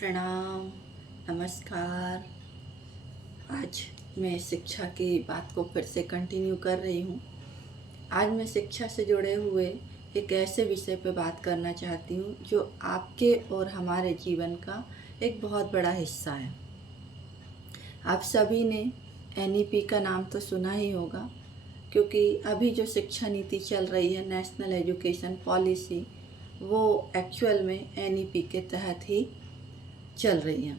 प्रणाम, नमस्कार। आज मैं शिक्षा की बात को फिर से कंटिन्यू कर रही हूँ। आज मैं शिक्षा से जुड़े हुए एक ऐसे विषय पर बात करना चाहती हूँ जो आपके और हमारे जीवन का एक बहुत बड़ा हिस्सा है। आप सभी ने एनईपी का नाम तो सुना ही होगा, क्योंकि अभी जो शिक्षा नीति चल रही है, नेशनल एजुकेशन पॉलिसी, वो एक्चुअल में एनईपी के तहत ही चल रही है।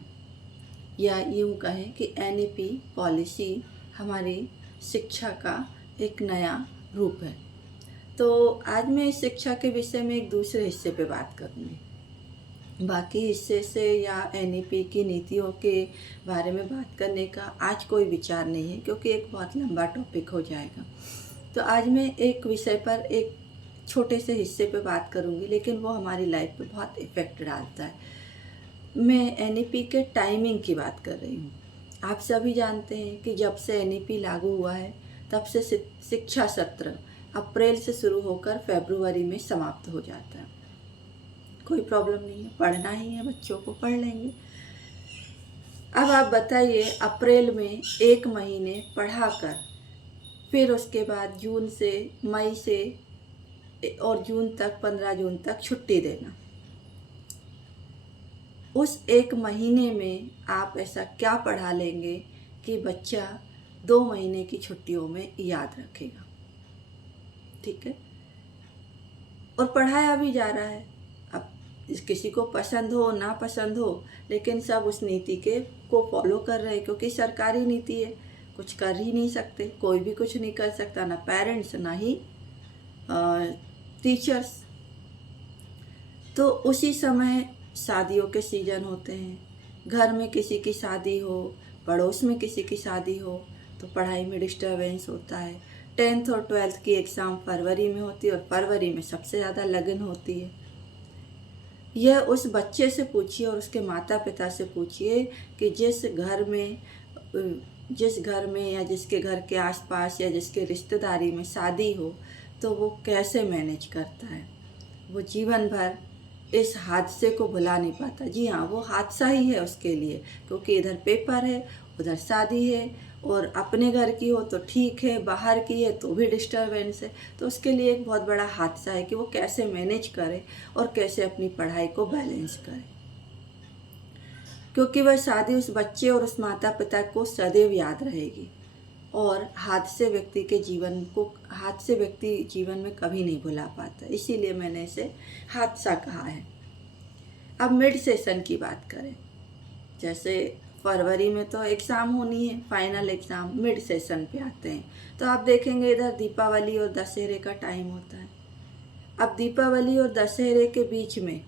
या यूँ कहें कि एनईपी पॉलिसी हमारी शिक्षा का एक नया रूप है। तो आज मैं इस शिक्षा के विषय में एक दूसरे हिस्से पे बात करूँगी। बाकी हिस्से से या एनईपी की नीतियों के बारे में बात करने का आज कोई विचार नहीं है, क्योंकि एक बहुत लंबा टॉपिक हो जाएगा। तो आज मैं एक विषय पर एक छोटे से हिस्से पे बात करूँगी, लेकिन वो हमारी लाइफ पे बहुत इफ़ेक्ट डालता है। मैं एनईपी के टाइमिंग की बात कर रही हूँ। आप सभी जानते हैं कि जब से एनईपी लागू हुआ है, तब से शिक्षा सत्र अप्रैल से शुरू होकर फरवरी में समाप्त हो जाता है। कोई प्रॉब्लम नहीं है, पढ़ना ही है, बच्चों को पढ़ लेंगे। अब आप बताइए, अप्रैल में 1 महीने पढ़ाकर फिर उसके बाद जून से मई से और जून तक 15 जून तक छुट्टी देना। उस 1 महीने में आप ऐसा क्या पढ़ा लेंगे कि बच्चा 2 महीने की छुट्टियों में याद रखेगा। ठीक है, और पढ़ाया भी जा रहा है। अब किसी को पसंद हो ना पसंद हो, लेकिन सब उस नीति को फॉलो कर रहे हैं, क्योंकि सरकारी नीति है। कुछ कर ही नहीं सकते, कोई भी कुछ नहीं कर सकता, ना पेरेंट्स ना ही टीचर्स। तो उसी समय शादियों के सीजन होते हैं, घर में किसी की शादी हो, पड़ोस में किसी की शादी हो, तो पढ़ाई में डिस्टर्बेंस होता है। 10th और 12th की एग्ज़ाम फरवरी में होती है, और फरवरी में सबसे ज़्यादा लगन होती है। यह उस बच्चे से पूछिए और उसके माता पिता से पूछिए कि जिस घर में या जिसके घर के आसपास या जिसके रिश्तेदारी में शादी हो, तो वो कैसे मैनेज करता है। वो जीवन भर इस हादसे को भुला नहीं पाता। जी हाँ, वो हादसा ही है उसके लिए, क्योंकि इधर पेपर है, उधर शादी है, और अपने घर की हो तो ठीक है, बाहर की है तो भी डिस्टर्बेंस है। तो उसके लिए एक बहुत बड़ा हादसा है कि वो कैसे मैनेज करे और कैसे अपनी पढ़ाई को बैलेंस करे, क्योंकि वह शादी उस बच्चे और उस माता पिता को सदैव याद रहेगी। और हादसे व्यक्ति जीवन में कभी नहीं भुला पाता। इसीलिए मैंने इसे हादसा कहा है। अब मिड सेशन की बात करें, जैसे फरवरी में तो एग्ज़ाम होनी है, फाइनल एग्ज़ाम, मिड सेशन पे आते हैं। तो आप देखेंगे इधर दीपावली और दशहरे का टाइम होता है। अब दीपावली और दशहरे के बीच में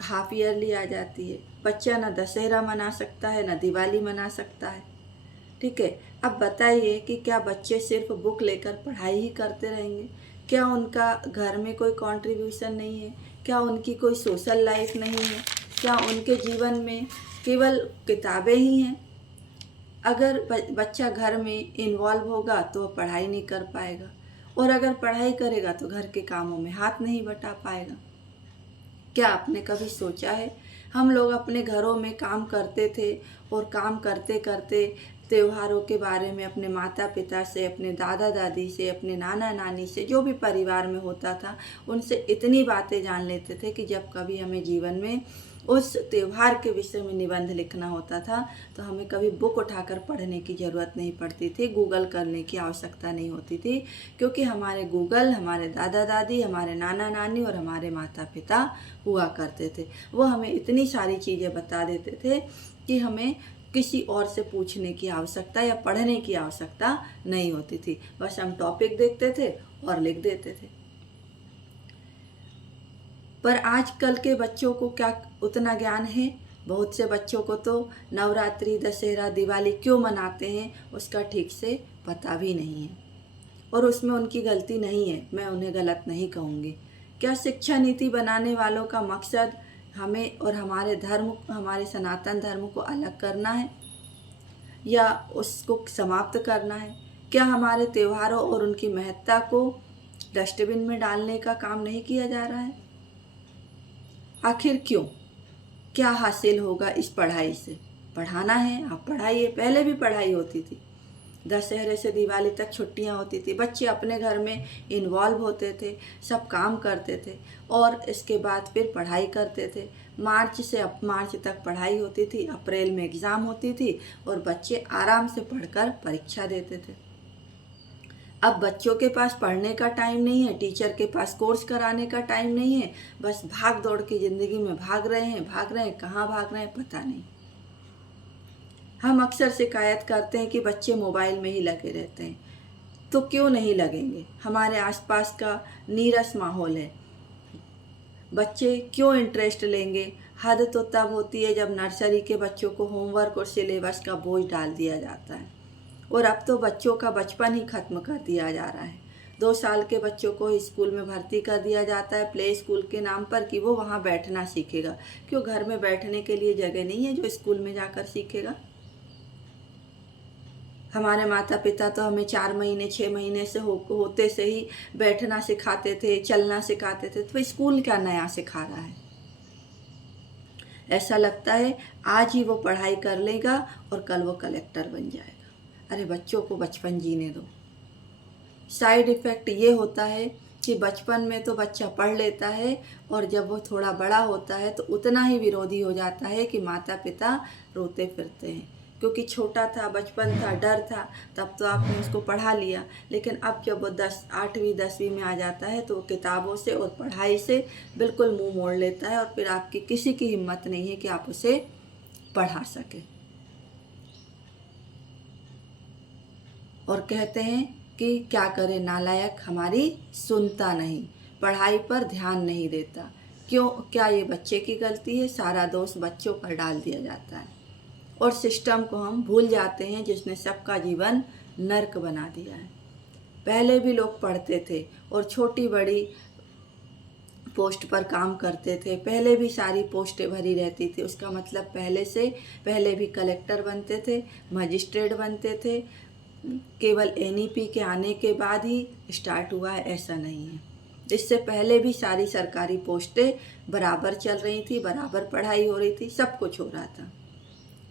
हाफ ईयरली आ जाती है। बच्चा ना दशहरा मना सकता है, ना दिवाली मना सकता है। ठीक है, अब बताइए कि क्या बच्चे सिर्फ बुक लेकर पढ़ाई ही करते रहेंगे? क्या उनका घर में कोई कंट्रीब्यूशन नहीं है? क्या उनकी कोई सोशल लाइफ नहीं है? क्या उनके जीवन में केवल किताबें ही हैं? अगर बच्चा घर में इन्वॉल्व होगा तो वह पढ़ाई नहीं कर पाएगा, और अगर पढ़ाई करेगा तो घर के कामों में हाथ नहीं बटा पाएगा। क्या आपने कभी सोचा है, हम लोग अपने घरों में काम करते थे, और काम करते करते त्योहारों के बारे में अपने माता पिता से, अपने दादा दादी से, अपने नाना नानी से, जो भी परिवार में होता था, उनसे इतनी बातें जान लेते थे कि जब कभी हमें जीवन में उस त्यौहार के विषय में निबंध लिखना होता था, तो हमें कभी बुक उठाकर पढ़ने की ज़रूरत नहीं पड़ती थी, गूगल करने की आवश्यकता नहीं होती थी, क्योंकि हमारे गूगल हमारे दादा दादी, हमारे नाना नानी और हमारे माता पिता हुआ करते थे। वो हमें इतनी सारी चीज़ें बता देते थे कि हमें किसी और से पूछने की आवश्यकता या पढ़ने की आवश्यकता नहीं होती थी। बस हम टॉपिक देखते थे और लिख देते थे। पर आजकल के बच्चों को क्या उतना ज्ञान है? बहुत से बच्चों को तो नवरात्रि, दशहरा, दिवाली क्यों मनाते हैं उसका ठीक से पता भी नहीं है, और उसमें उनकी गलती नहीं है, मैं उन्हें गलत नहीं कहूँगी। क्या शिक्षा नीति बनाने वालों का मकसद हमें और हमारे सनातन धर्म को अलग करना है या उसको समाप्त करना है? क्या हमारे त्योहारों और उनकी महत्ता को डस्टबिन में डालने का काम नहीं किया जा रहा है? आखिर क्यों? क्या हासिल होगा इस पढ़ाई से? पढ़ाना है, आप पढ़ाइए। पहले भी पढ़ाई होती थी, दशहरे से दिवाली तक छुट्टियां होती थी, बच्चे अपने घर में इन्वॉल्व होते थे, सब काम करते थे और इसके बाद फिर पढ़ाई करते थे। मार्च से मार्च तक पढ़ाई होती थी, अप्रैल में एग्ज़ाम होती थी और बच्चे आराम से पढ़कर परीक्षा देते थे। अब बच्चों के पास पढ़ने का टाइम नहीं है, टीचर के पास कोर्स कराने का टाइम नहीं है, बस भाग दौड़ की ज़िंदगी में भाग रहे हैं, कहाँ भाग रहे हैं पता नहीं। हम अक्सर शिकायत करते हैं कि बच्चे मोबाइल में ही लगे रहते हैं, तो क्यों नहीं लगेंगे? हमारे आसपास का नीरस माहौल है, बच्चे क्यों इंटरेस्ट लेंगे? हद तो तब होती है जब नर्सरी के बच्चों को होमवर्क और सिलेबस का बोझ डाल दिया जाता है, और अब तो बच्चों का बचपन ही ख़त्म कर दिया जा रहा है। 2 साल के बच्चों को स्कूल में भर्ती कर दिया जाता है प्ले स्कूल के नाम पर कि वो वहाँ बैठना सीखेगा। क्यों? घर में बैठने के लिए जगह नहीं है जो स्कूल में जाकर सीखेगा। हमारे माता पिता तो हमें 4 महीने 6 महीने से होते से ही बैठना सिखाते थे, चलना सिखाते थे, तो स्कूल क्या नया सिखा रहा है? ऐसा लगता है आज ही वो पढ़ाई कर लेगा और कल वो कलेक्टर बन जाएगा। अरे बच्चों को बचपन जीने दो। साइड इफ़ेक्ट ये होता है कि बचपन में तो बच्चा पढ़ लेता है और जब वो थोड़ा बड़ा होता है तो उतना ही विरोधी हो जाता है कि माता पिता रोते फिरते हैं, क्योंकि छोटा था, बचपन था, डर था, तब तो आपने उसको पढ़ा लिया। लेकिन अब जब वो 8वीं 10वीं में आ जाता है तो वो किताबों से और पढ़ाई से बिल्कुल मुंह मोड़ लेता है और फिर आपकी किसी की हिम्मत नहीं है कि आप उसे पढ़ा सके। और कहते हैं कि क्या करे नालायक, हमारी सुनता नहीं, पढ़ाई पर ध्यान नहीं देता। क्यों? क्या ये बच्चे की गलती है? सारा दोष बच्चों पर डाल दिया जाता है और सिस्टम को हम भूल जाते हैं जिसने सबका जीवन नर्क बना दिया है। पहले भी लोग पढ़ते थे और छोटी बड़ी पोस्ट पर काम करते थे, पहले भी सारी पोस्टें भरी रहती थी। उसका मतलब पहले भी कलेक्टर बनते थे, मजिस्ट्रेट बनते थे। केवल एनईपी के आने के बाद ही स्टार्ट हुआ है ऐसा नहीं है। इससे पहले भी सारी सरकारी पोस्टें बराबर चल रही थी, बराबर पढ़ाई हो रही थी, सब कुछ हो रहा था।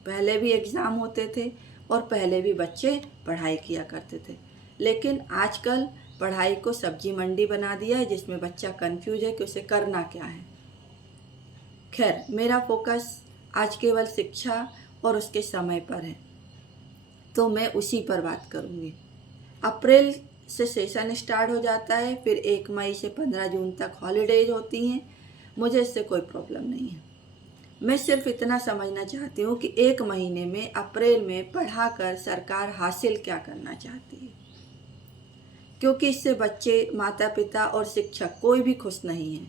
पहले भी एग्ज़ाम होते थे और पहले भी बच्चे पढ़ाई किया करते थे। लेकिन आजकल पढ़ाई को सब्जी मंडी बना दिया है जिसमें बच्चा कंफ्यूज है कि उसे करना क्या है। खैर, मेरा फोकस आज केवल शिक्षा और उसके समय पर है, तो मैं उसी पर बात करूँगी। अप्रैल से सेशन स्टार्ट हो जाता है, फिर 1 मई से 15 जून तक हॉलीडेज होती हैं। मुझे इससे कोई प्रॉब्लम नहीं है। मैं सिर्फ इतना समझना चाहती हूँ कि 1 महीने में अप्रैल में पढ़ाकर सरकार हासिल क्या करना चाहती है, क्योंकि इससे बच्चे, माता पिता और शिक्षक कोई भी खुश नहीं है।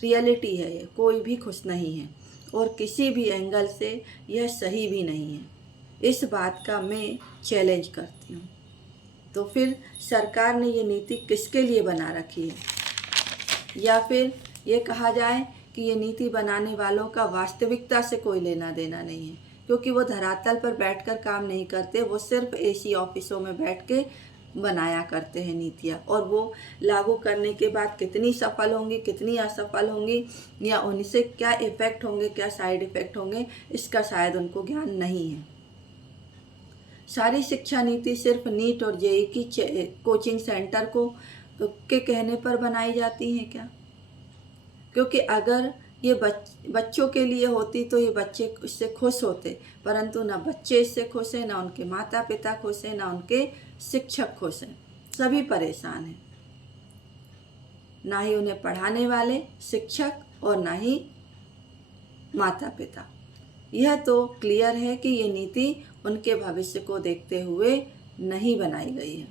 रियलिटी है ये, कोई भी खुश नहीं है और किसी भी एंगल से यह सही भी नहीं है। इस बात का मैं चैलेंज करती हूँ। तो फिर सरकार ने ये नीति किसके लिए बना रखी है? या फिर ये कहा जाए कि ये नीति बनाने वालों का वास्तविकता से कोई लेना देना नहीं है, क्योंकि वो धरातल पर बैठकर काम नहीं करते। वो सिर्फ एसी ऑफिसों में बैठ के बनाया करते हैं नीतियाँ, और वो लागू करने के बाद कितनी सफल होंगी, कितनी असफल होंगी, या उनसे क्या इफ़ेक्ट होंगे, क्या साइड इफ़ेक्ट होंगे, इसका शायद उनको ज्ञान नहीं है। सारी शिक्षा नीति सिर्फ नीट और जेई की कोचिंग सेंटर के कहने पर बनाई जाती हैं क्या? क्योंकि अगर ये बच्चों के लिए होती तो ये बच्चे इससे खुश होते, परंतु ना बच्चे इससे खुश हैं, ना उनके माता पिता खुश हैं, ना उनके शिक्षक खुश हैं। सभी परेशान हैं, ना ही उन्हें पढ़ाने वाले शिक्षक और ना ही माता पिता। यह तो क्लियर है कि ये नीति उनके भविष्य को देखते हुए नहीं बनाई गई है।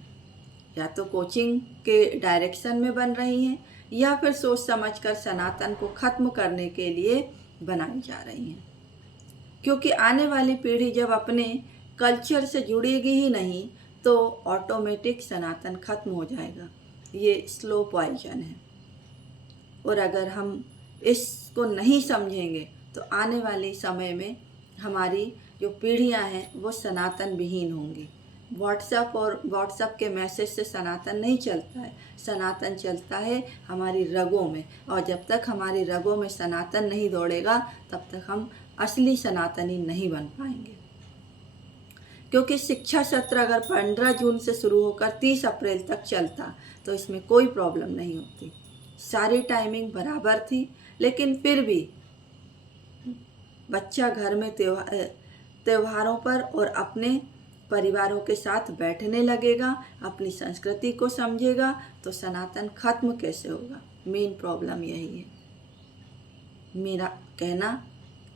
या तो कोचिंग के डायरेक्शन में बन रही हैं या फिर सोच समझकर सनातन को ख़त्म करने के लिए बनाई जा रही हैं। क्योंकि आने वाली पीढ़ी जब अपने कल्चर से जुड़ेगी ही नहीं तो ऑटोमेटिक सनातन खत्म हो जाएगा। ये स्लो पॉइजन है, और अगर हम इसको नहीं समझेंगे तो आने वाले समय में हमारी जो पीढ़ियां हैं वो सनातन विहीन होंगी। व्हाट्सएप के मैसेज से सनातन नहीं चलता है। सनातन चलता है हमारी रगों में, और जब तक हमारी रगों में सनातन नहीं दौड़ेगा तब तक हम असली सनातनी नहीं बन पाएंगे। क्योंकि शिक्षा सत्र अगर 15 जून से शुरू होकर 30 अप्रैल तक चलता तो इसमें कोई प्रॉब्लम नहीं होती, सारी टाइमिंग बराबर थी। लेकिन फिर भी बच्चा घर में त्योहारों पर और अपने परिवारों के साथ बैठने लगेगा, अपनी संस्कृति को समझेगा, तो सनातन खत्म कैसे होगा? मेन प्रॉब्लम यही है। मेरा कहना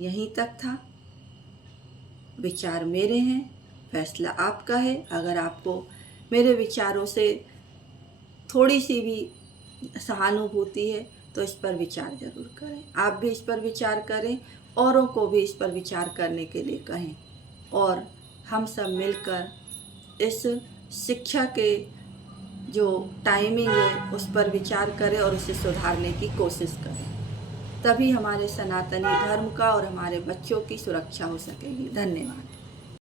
यहीं तक था। विचार मेरे हैं, फैसला आपका है। अगर आपको मेरे विचारों से थोड़ी सी भी सहानुभूति है तो इस पर विचार ज़रूर करें। आप भी इस पर विचार करें, औरों को भी इस पर विचार करने के लिए कहें, और हम सब मिलकर इस शिक्षा के जो टाइमिंग है उस पर विचार करें और उसे सुधारने की कोशिश करें। तभी हमारे सनातनी धर्म का और हमारे बच्चों की सुरक्षा हो सकेगी। धन्यवाद।